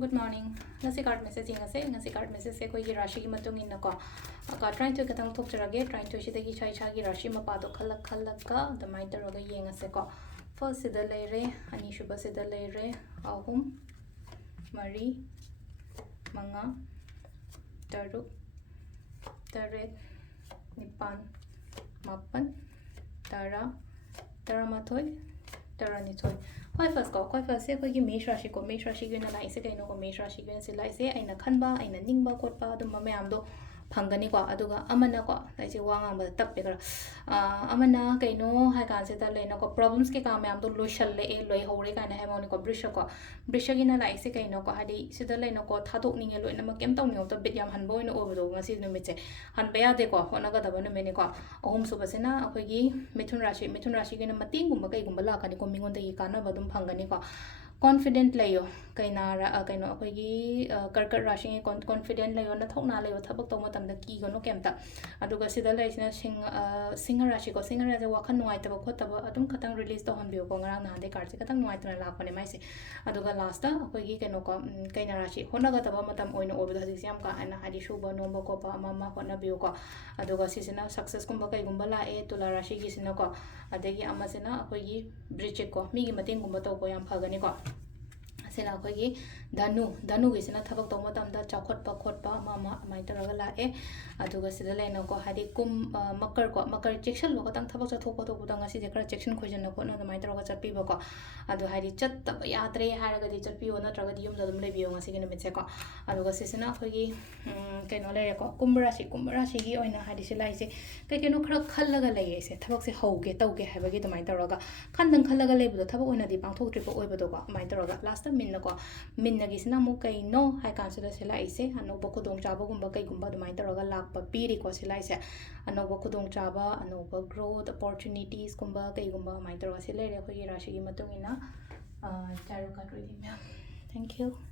Good morning. Ngasi card message Ngasi card message se koi gi rashi gi matung inna ko ka trying to katang thok charage trying to shi dagi chai chagi rashi mapa do khalak ka the mind raga yenga se ko first sida leire ani shuba sida leire ahum mari manga taruk taret nipan mapan tara taramathoi taranithoi koi first se koi gi mesh rashi gi na lai se kai no ko mesh rashi gi se lai se aina khanba aina ningba kotpa dum mayam do phangani ko aduga amana ko lai se wanga ba tappe kara amana kai no ha kan se ta le no ko problems ke ka mayam do loishal le e loi hore ka na ha moni ko brisha gi na lai se kai no ko hadi se da le no ko thadok ninge loi na ma kem taw ni to bit yam han boy no obo ngasi no me che han ba ya de ko hona ga da ba no me ni ko ahum su ba se na akoi gi mithun rashi gi na mating gum ba kai gum ba la ka ni ko mingon de ka na ba dum phangani ko confident layo kaina kaino akoi gi karkar rashi gi confident layo na thokna layo thabak to matam da ki gono kemta aduga sida lai sina singa rashi wakhan nuai ta ba khota ba adum khatang release to hanbio ko ngarang na de card se khatang nuai ta la ko ne mai se aduga last ta akoi gi kaino ko kaina rashi hona ga ta ba matam oina obi da hajik yam ka ana hadi shu ba no ba ko ba mama ko na bio ko aduga sisina success kum ba kai gum ba la e tula rashi gi sina ko adegi ama sina akoi gi bridge ko mi gi mating gum ba to ko yam phagani ko sena koi gi danu gi sena thabak to matam da chakhot pa khot pa mama mai taraga la e aduga sida le no ko hadi kum makar section lo katang thabak cha thok pa to da ngasi je kra section khojen no ko no mai taraga chatpi ba ko adu hadi chat ta yatre haraga di chatpi ona traga di yum da dum le bi ngasi gi ne metse ko aduga sisena koi gi kai no le ko kumbra shi gi oina hadi se lai se kai no khra khallaga lai se thabak se hauge tauge haba gi da mai taraga khandang khallaga le bu thabak oina di pang thok tri pa oi ba do ko mai taraga last minna ko minna gi sina mu kai no hai kan se da se lai se ano ba khudong cha ba gum ba kai gum ba da mai taraga lak pa piri ko se lai se ano ba khudong cha ba ano ba growth opportunities gum ba kai gum ba mai taraga se le re khoi gi rashi gi matung ina charu ka ri thank you